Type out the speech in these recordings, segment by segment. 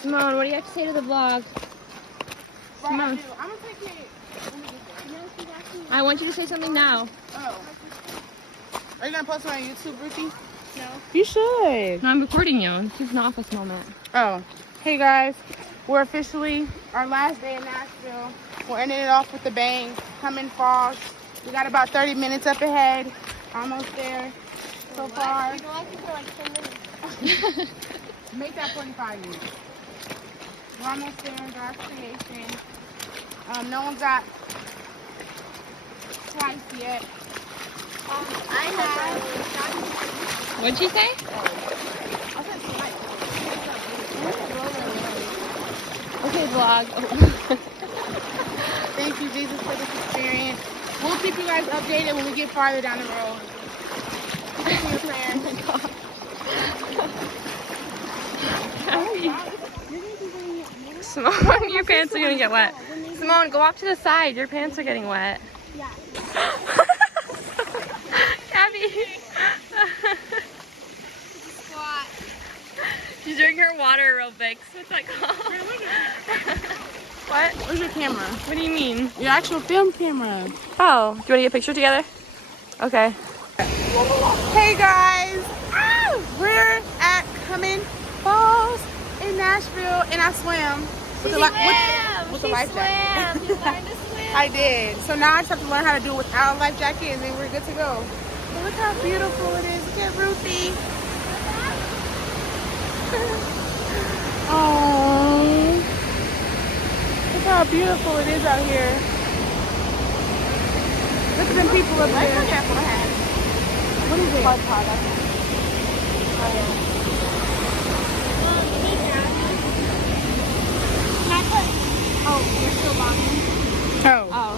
Simone, what do you have to say to the vlog? Simone. I'm gonna take it. I want you to say something now. Oh. Are you gonna post it on YouTube, Ruthie? No. You should. No, I'm recording you. This is an office moment. Oh. Hey guys, we're officially our last day in Nashville. We're ending it off with a bang. Cummins Falls. We got about 30 minutes up ahead. Almost there so far. We've been walking for like 10 minutes. Make that 45 minutes. We're almost there in God's creation. No one got twice yet. I have. What'd she say? Okay, vlog. Thank you, Jesus, for this experience. We'll keep you guys updated when we get farther down the road. Keep us in your prayers. Simone, your pants are gonna get wet. Simone, go off to the side. Your pants are getting wet. Yeah. Abby. Squat. She's doing her water aerobics. What's that called? What? Where's your camera? What do you mean? Your actual film camera. Oh, do you want to get a picture together? Okay. Hey guys, we're at Cummins Falls in Nashville, and I swam with the life jacket. You learned to swim. I did. So now I just have to learn how to do it without a life jacket, and then we're good to go. But look how beautiful it is. Look at Ruthie. Oh, look how beautiful it is out here. Look at them people up there. What is it? Oh, you're still vlogging? Oh. Oh.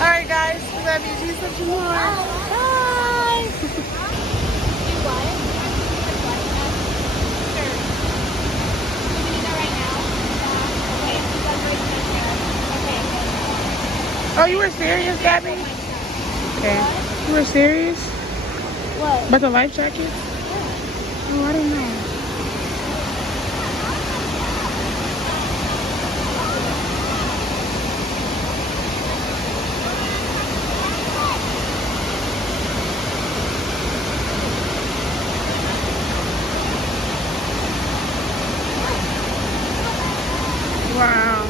All right, guys. We love you. Jesus loves you more. Bye. Do what? Sure. So we do that right now? Okay. Okay. Oh, you were serious, Gabby? Okay. You were serious? What? About the life jacket? Oh, I don't know. Wow.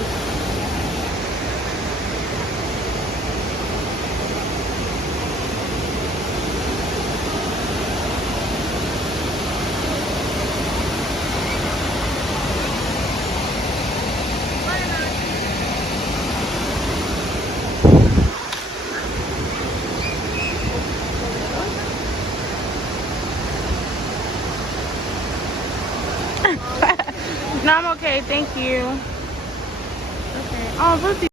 No, I'm okay. Thank you. Okay. Oh, Ruthie.